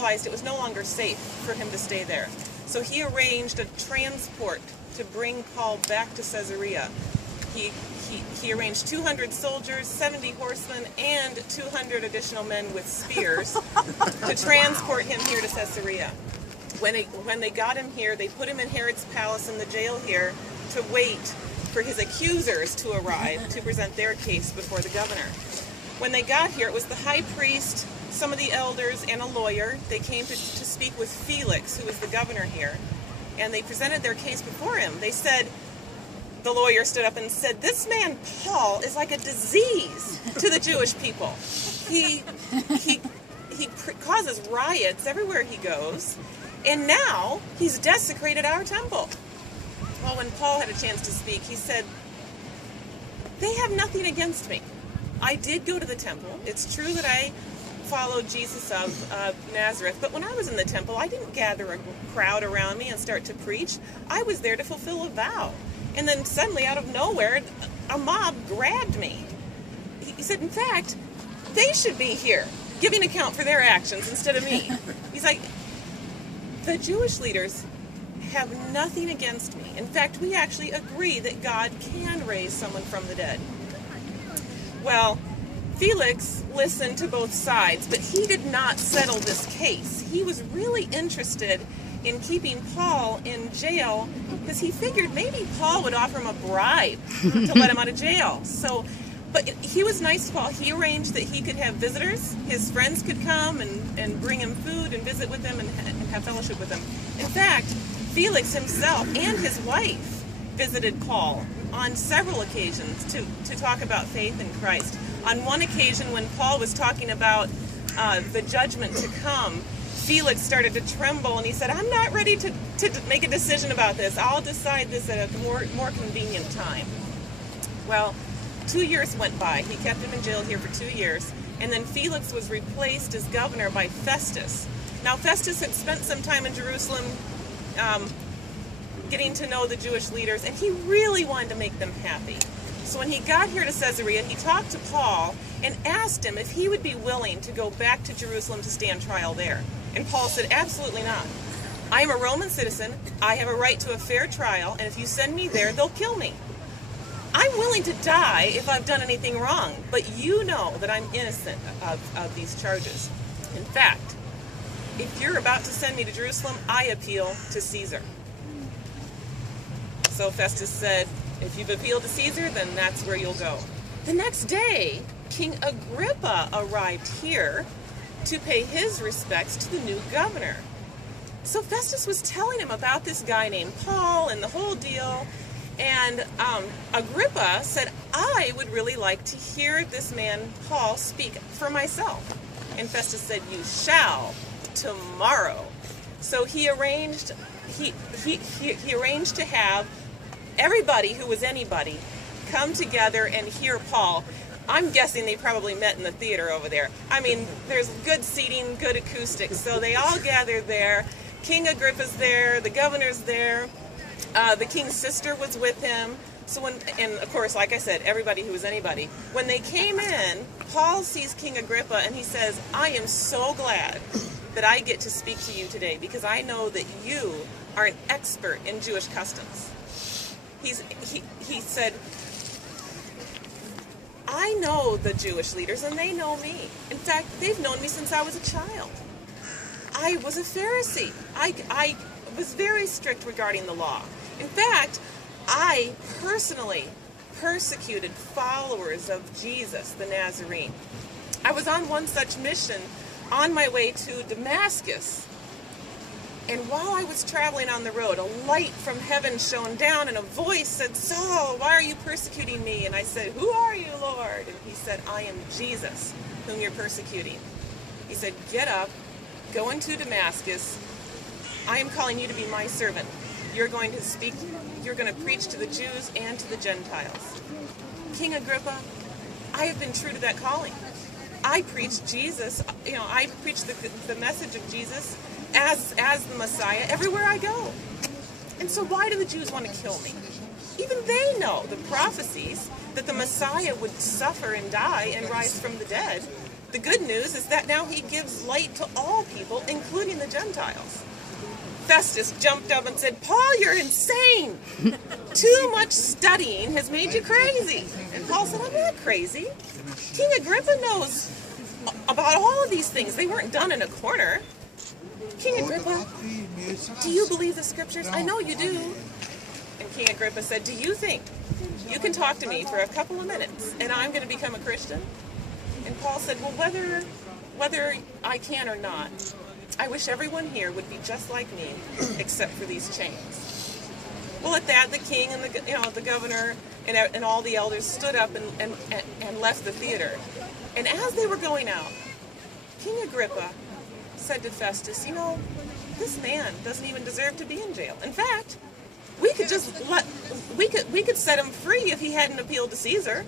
realized it was no longer safe for him to stay there. So he arranged a transport to bring Paul back to Caesarea. He arranged 200 soldiers, 70 horsemen, and 200 additional men with spears to transport him here to Caesarea. When they got him here, they put him in Herod's palace in the jail here to wait for his accusers to arrive to present their case before the governor. When they got here, it was the high priest, some of the elders, and a lawyer. They came to speak with Felix, who was the governor here, and they presented their case before him. They said, the lawyer stood up and said, "This man Paul is like a disease to the Jewish people. He causes riots everywhere he goes, and now he's desecrated our temple." Well, when Paul had a chance to speak, he said, "They have nothing against me. I did go to the temple. It's true that I followed Jesus of Nazareth, but when I was in the temple, I didn't gather a crowd around me and start to preach. I was there to fulfill a vow. And then suddenly, out of nowhere, a mob grabbed me." He said, "In fact, they should be here, giving account for their actions instead of me." He's like, "The Jewish leaders have nothing against me. In fact, we actually agree that God can raise someone from the dead." Well, Felix listened to both sides, but he did not settle this case. He was really interested in keeping Paul in jail because he figured maybe Paul would offer him a bribe to let him out of jail. But he was nice to Paul. He arranged that he could have visitors. His friends could come and bring him food and visit with him and have fellowship with him. In fact, Felix himself and his wife visited Paul on several occasions to talk about faith in Christ. On one occasion, when Paul was talking about the judgment to come, Felix started to tremble, and he said, "I'm not ready to make a decision about this. I'll decide this at a more convenient time." Well, 2 years went by. He kept him in jail here for 2 years, and then Felix was replaced as governor by Festus. Now, Festus had spent some time in Jerusalem getting to know the Jewish leaders, and he really wanted to make them happy. So when he got here to Caesarea, he talked to Paul and asked him if he would be willing to go back to Jerusalem to stand trial there. And Paul said, "Absolutely not. I am a Roman citizen. I have a right to a fair trial, and if you send me there, they'll kill me. I'm willing to die if I've done anything wrong, but you know that I'm innocent of these charges. In fact, if you're about to send me to Jerusalem, I appeal to Caesar." So Festus said, "If you've appealed to Caesar, then that's where you'll go." The next day, King Agrippa arrived here to pay his respects to the new governor. So Festus was telling him about this guy named Paul and the whole deal, and Agrippa said, "I would really like to hear this man Paul speak for myself." And Festus said, "You shall tomorrow." So he arranged to have everybody who was anybody come together and hear Paul. I'm guessing they probably met in the theater over there. I mean, there's good seating, good acoustics, so they all gathered there. King Agrippa's there, the governor's there, the king's sister was with him. And of course, like I said, everybody who was anybody. When they came in, Paul sees King Agrippa and he says, "I am so glad that I get to speak to you today because I know that you are an expert in Jewish customs." He said, "I know the Jewish leaders and they know me. In fact, they've known me since I was a child. I was a Pharisee. I was very strict regarding the law. In fact, I personally persecuted followers of Jesus the Nazarene. I was on one such mission on my way to Damascus. And while I was traveling on the road, a light from heaven shone down and a voice said, 'Saul, why are you persecuting me?' And I said, 'Who are you, Lord?' And he said, 'I am Jesus, whom you're persecuting.' He said, 'Get up, go into Damascus. I am calling you to be my servant. You're going to speak, you're going to preach to the Jews and to the Gentiles.' King Agrippa, I have been true to that calling. I preached Jesus, I preached the message of Jesus as the Messiah everywhere I go. And so why do the Jews want to kill me? Even they know the prophecies that the Messiah would suffer and die and rise from the dead. The good news is that now he gives light to all people, including including the Gentiles. Festus jumped up and said, Paul, you're insane. Too much studying has made you crazy. And Paul said, I'm not crazy. King Agrippa knows about all of these things. They weren't done in a corner. King Agrippa, do you believe the scriptures? I know you do. And King Agrippa said, do you think you can talk to me for a couple of minutes and I'm going to become a Christian? And Paul said, well, whether I can or not, I wish everyone here would be just like me, except for these chains. Well, at that, the king and the governor and all the elders stood up and left the theater. And as they were going out, King Agrippa said to Festus, this man doesn't even deserve to be in jail. In fact, we could set him free if he hadn't appealed to Caesar.